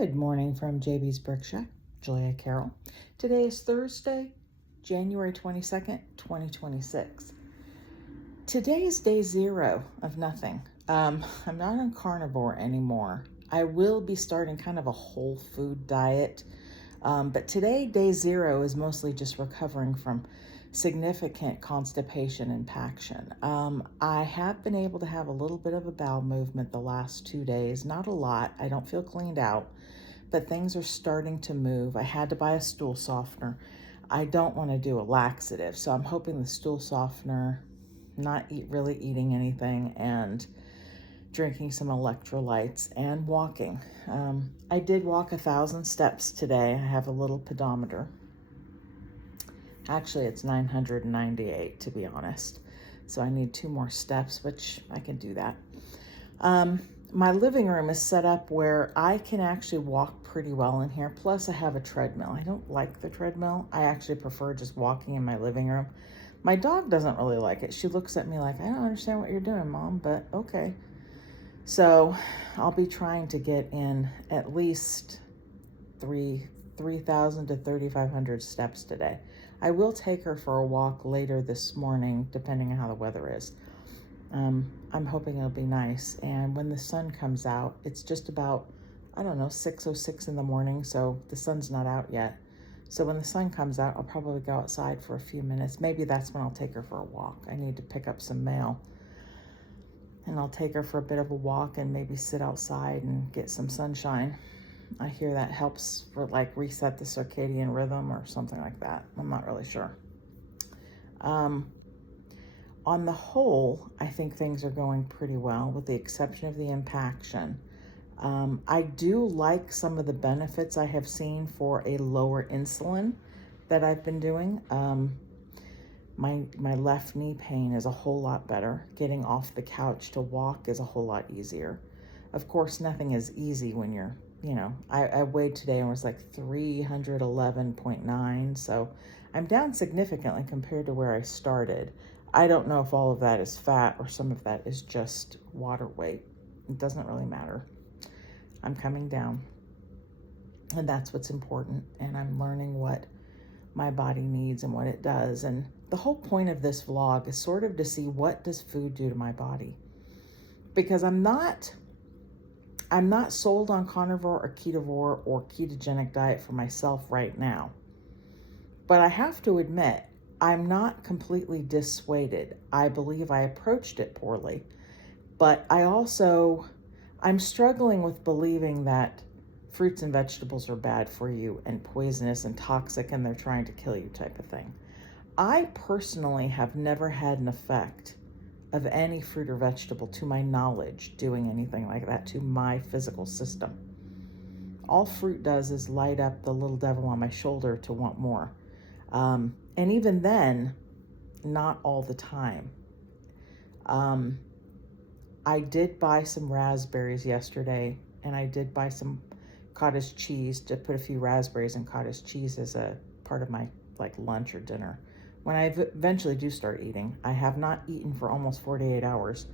Good morning from JB's Brick Shack, Julia Carroll. Today is Thursday, January 22nd, 2026. Today is day zero of nothing. I'm not on carnivore anymore. I will be starting kind of a whole food diet, but today, day zero, is mostly just recovering from significant constipation and paction. I have been able to have a little bit of a bowel movement the last 2 days, not a lot. I don't feel cleaned out, but things are starting to move. I had to buy a stool softener. I don't want to do a laxative, so I'm hoping the stool softener, not really eating anything, and drinking some electrolytes and walking. I did walk 1,000 steps today. I have a little pedometer. Actually, it's 998 to be honest. So I need 2 more steps, which I can do that. My living room is set up where I can actually walk pretty well in here. Plus I have a treadmill. I don't like the treadmill. I actually prefer just walking in my living room. My dog doesn't really like it. She looks at me like, I don't understand what you're doing, Mom, but okay. So I'll be trying to get in at least 3,000 to 3,500 steps today. I will take her for a walk later this morning, depending on how the weather is. I'm hoping it'll be nice. And when the sun comes out, it's just about, 6:06 in the morning, so the sun's not out yet. So when the sun comes out, I'll probably go outside for a few minutes. Maybe that's when I'll take her for a walk. I need to pick up some mail. And I'll take her for a bit of a walk and maybe sit outside and get some sunshine. I hear that helps for reset the circadian rhythm or something like that. I'm not really sure. On the whole, I think things are going pretty well with the exception of the impaction. I do like some of the benefits I have seen for a lower insulin that I've been doing. My left knee pain is a whole lot better. Getting off the couch to walk is a whole lot easier. Of course, nothing is easy when you're, I weighed today and was 311.9. So I'm down significantly compared to where I started. I don't know if all of that is fat or some of that is just water weight. It doesn't really matter. I'm coming down, and that's what's important. And I'm learning what my body needs and what it does. And the whole point of this vlog is sort of to see, what does food do to my body? Because I'm not sold on carnivore or ketovore or ketogenic diet for myself right now. But I have to admit, I'm not completely dissuaded. I believe I approached it poorly, but I'm struggling with believing that fruits and vegetables are bad for you and poisonous and toxic and they're trying to kill you type of thing. I personally have never had an effect of any fruit or vegetable, to my knowledge, doing anything like that to my physical system. All fruit does is light up the little devil on my shoulder to want more. And even then, not all the time. I did buy some raspberries yesterday, and I did buy some cottage cheese to put a few raspberries and cottage cheese as a part of my lunch or dinner. When I eventually do start eating, I have not eaten for almost 48 hours,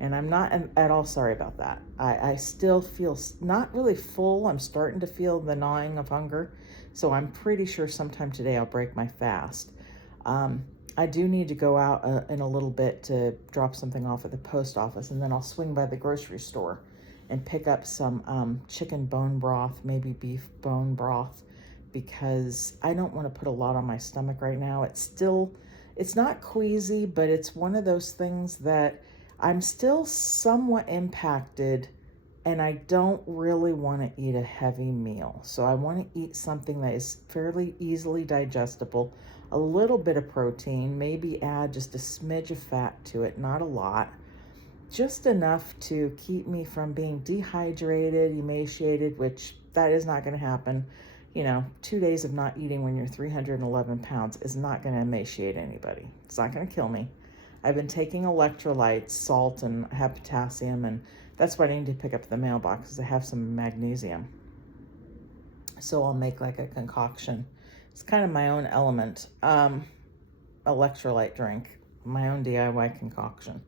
and I'm not at all sorry about that. I still feel not really full. I'm starting to feel the gnawing of hunger, so I'm pretty sure sometime today I'll break my fast. I do need to go out in a little bit to drop something off at the post office, and then I'll swing by the grocery store and pick up some chicken bone broth, maybe beef bone broth, because I don't want to put a lot on my stomach right now. It's not queasy, but it's one of those things that I'm still somewhat impacted, and I don't really want to eat a heavy meal. So I want to eat something that is fairly easily digestible, a little bit of protein, maybe add just a smidge of fat to it, not a lot, just enough to keep me from being dehydrated, emaciated, which that is not going to happen. 2 days of not eating when you're 311 pounds is not going to emaciate anybody. It's not going to kill me. I've been taking electrolytes, salt, and I have potassium, and that's what I need to pick up at the mailbox, because I have some magnesium. So I'll make a concoction. It's kind of my own element, electrolyte drink, my own DIY concoction.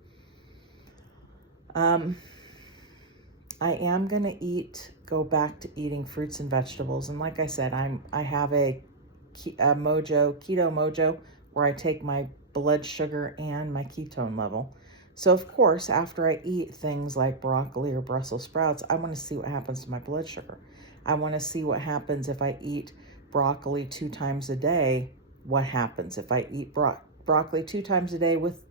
I am going to go back to eating fruits and vegetables. And like I said, I have a keto mojo, where I take my blood sugar and my ketone level. So of course, after I eat things like broccoli or Brussels sprouts, I want to see what happens to my blood sugar. I want to see what happens if I eat broccoli 2 times a day. What happens if I eat broccoli 2 times a day with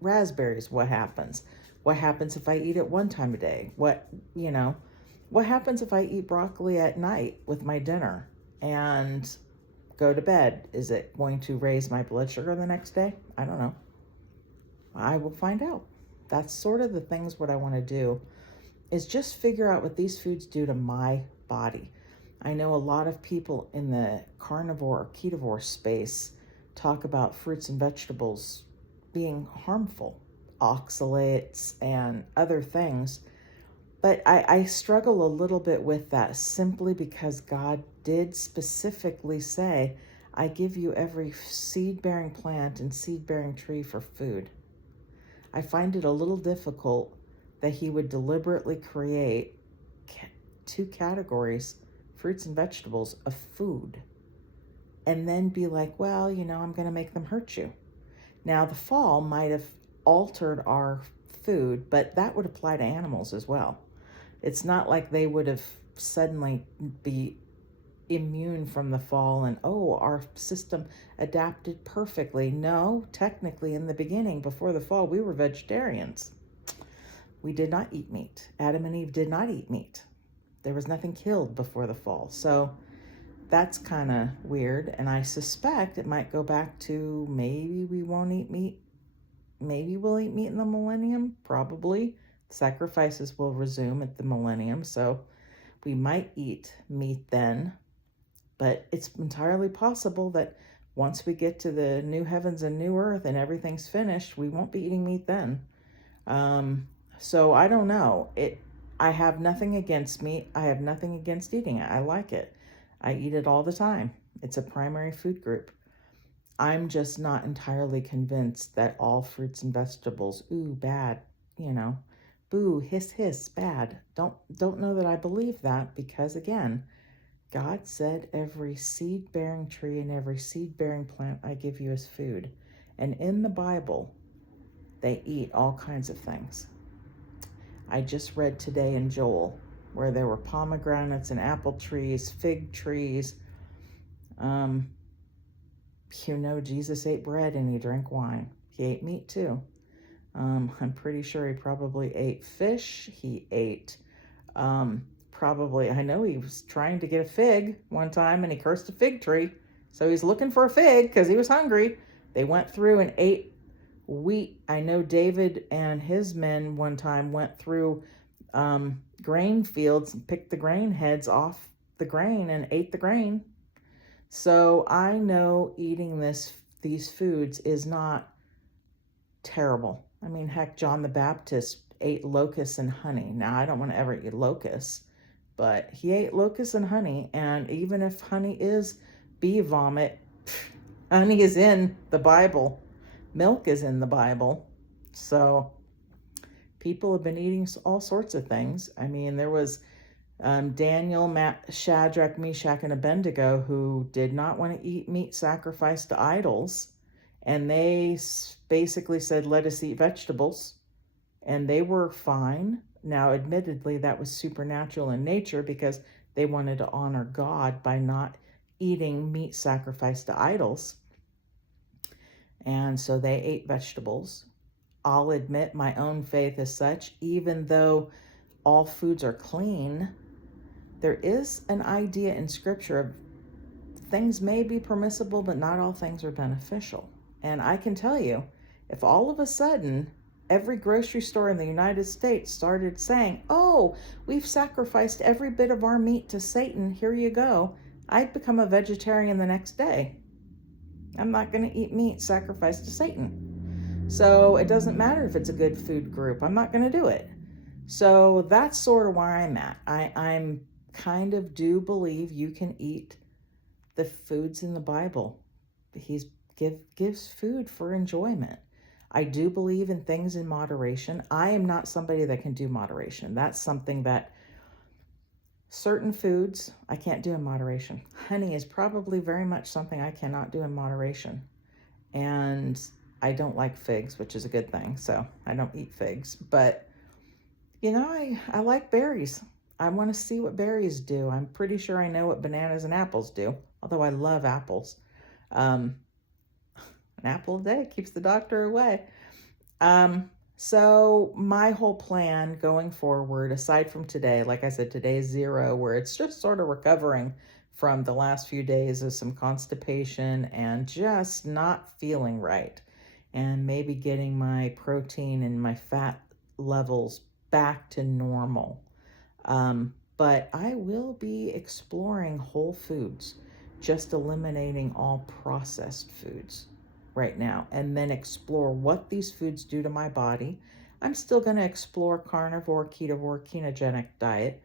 raspberries? What happens? What happens if I eat it 1 time a day? What happens if I eat broccoli at night with my dinner and go to bed? Is it going to raise my blood sugar the next day? I don't know. I will find out. That's sort of the things what I want to do, is just figure out what these foods do to my body. I know a lot of people in the carnivore or ketovore space talk about fruits and vegetables being harmful, oxalates and other things. But I struggle a little bit with that, simply because God did specifically say, I give you every seed-bearing plant and seed-bearing tree for food. I find it a little difficult that he would deliberately create 2 categories, fruits and vegetables, of food, and then be like, well, I'm going to make them hurt you. Now, the fall might have altered our food, but that would apply to animals as well. It's not like they would have suddenly be immune from the fall and, our system adapted perfectly. No, technically in the beginning, before the fall, we were vegetarians. We did not eat meat. Adam and Eve did not eat meat. There was nothing killed before the fall. So that's kind of weird. And I suspect it might go back to, maybe we won't eat meat. Maybe we'll eat meat in the millennium. Probably. Sacrifices will resume at the millennium. So we might eat meat then. But it's entirely possible that once we get to the new heavens and new earth and everything's finished, we won't be eating meat then. So I don't know. I have nothing against meat. I have nothing against eating it. I like it. I eat it all the time. It's a primary food group. I'm just not entirely convinced that all fruits and vegetables, bad, boo, hiss, hiss, bad. Don't know that I believe that, because again, God said every seed-bearing tree and every seed-bearing plant I give you as food. And in the Bible, they eat all kinds of things. I just read today in Joel where there were pomegranates and apple trees, fig trees. Jesus ate bread and he drank wine. He ate meat too. I'm pretty sure he probably ate fish. He ate I know he was trying to get a fig one time and he cursed a fig tree. So he's looking for a fig because he was hungry. They went through and ate wheat. I know David and his men one time went through grain fields and picked the grain heads off the grain and ate the grain. So I know eating these foods is not terrible. I mean, heck, John the Baptist ate locusts and honey. Now, I don't want to ever eat locusts, but he ate locusts and honey. And even if honey is bee vomit, honey is in the Bible. Milk is in the Bible. So people have been eating all sorts of things. I mean, there was Daniel, Shadrach, Meshach, and Abednego who did not want to eat meat sacrificed to idols. And they basically said, let us eat vegetables. And they were fine. Now, admittedly, that was supernatural in nature because they wanted to honor God by not eating meat sacrificed to idols. And so they ate vegetables. I'll admit my own faith is such, even though all foods are clean, there is an idea in Scripture of things may be permissible, but not all things are beneficial. And I can tell you, if all of a sudden every grocery store in the United States started saying, we've sacrificed every bit of our meat to Satan, here you go, I'd become a vegetarian the next day. I'm not going to eat meat sacrificed to Satan. So it doesn't matter if it's a good food group. I'm not going to do it. So that's sort of where I'm at. I'm kind of do believe you can eat the foods in the Bible. He gives food for enjoyment. I do believe in things in moderation. I am not somebody that can do moderation. That's something that certain foods I can't do in moderation. Honey is probably very much something I cannot do in moderation. And I don't like figs, which is a good thing. So I don't eat figs. But, I like berries. I want to see what berries do. I'm pretty sure I know what bananas and apples do, although I love apples. An apple a day keeps the doctor away. So my whole plan going forward, aside from today, like I said, today is 0, where it's just sort of recovering from the last few days of some constipation and just not feeling right, and maybe getting my protein and my fat levels back to normal. But I will be exploring whole foods, just eliminating all processed foods right now, and then explore what these foods do to my body. I'm still going to explore carnivore, ketogenic diet,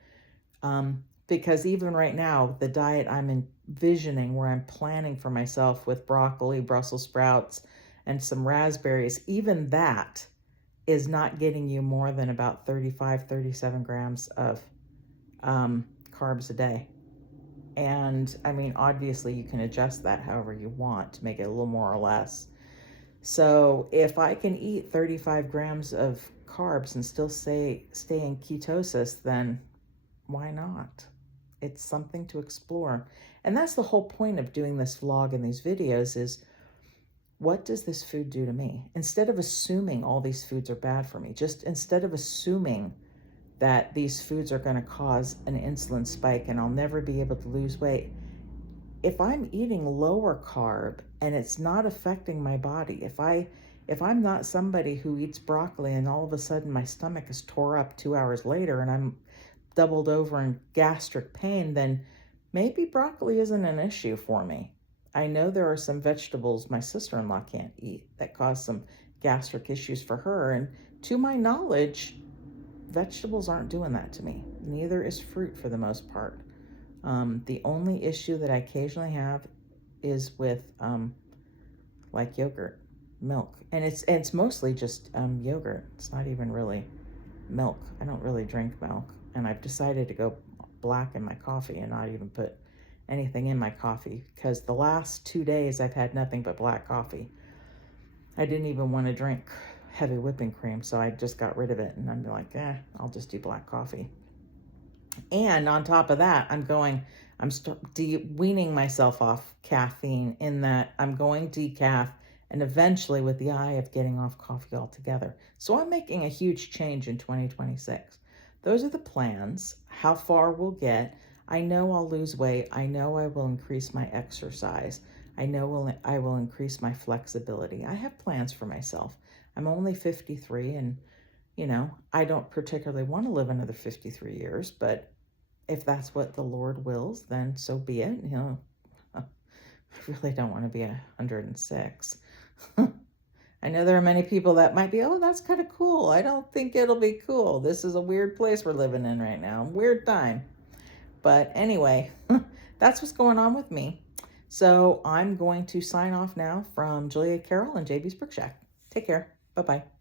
because even right now, the diet I'm envisioning, where I'm planning for myself with broccoli, Brussels sprouts, and some raspberries, even that is not getting you more than about 37 grams of carbs a day. And I mean, obviously you can adjust that however you want to make it a little more or less. So if I can eat 35 grams of carbs and still stay in ketosis, then why not? It's something to explore. And that's the whole point of doing this vlog and these videos is, what does this food do to me? Instead of assuming all these foods are bad for me, just instead of assuming that these foods are going to cause an insulin spike and I'll never be able to lose weight. If I'm eating lower carb and it's not affecting my body, if I'm not somebody who eats broccoli and all of a sudden my stomach is tore up 2 hours later and I'm doubled over in gastric pain, then maybe broccoli isn't an issue for me. I know there are some vegetables my sister-in-law can't eat that cause some gastric issues for her, and to my knowledge, vegetables aren't doing that to me. Neither is fruit for the most part. The only issue that I occasionally have is with like yogurt, milk, and it's mostly just yogurt. It's not even really milk. I don't really drink milk, and I've decided to go black in my coffee and not even put anything in my coffee, because the last 2 days I've had nothing but black coffee. I didn't even want to drink heavy whipping cream, so I just got rid of it, and I'm like, I'll just do black coffee. And on top of that, I'm weaning myself off caffeine, in that I'm going decaf, and eventually with the eye of getting off coffee altogether. So I'm making a huge change in 2026. Those are the plans. How far we'll get. I know I'll lose weight. I know I will increase my exercise. I know I will increase my flexibility. I have plans for myself. I'm only 53, and, I don't particularly want to live another 53 years, but if that's what the Lord wills, then so be it. I really don't want to be 106. I know there are many people that might be, oh, that's kind of cool. I don't think it'll be cool. This is a weird place we're living in right now. Weird time. But anyway, that's what's going on with me. So I'm going to sign off now from Julia Carroll and JB's Brick Shack. Take care. Bye-bye.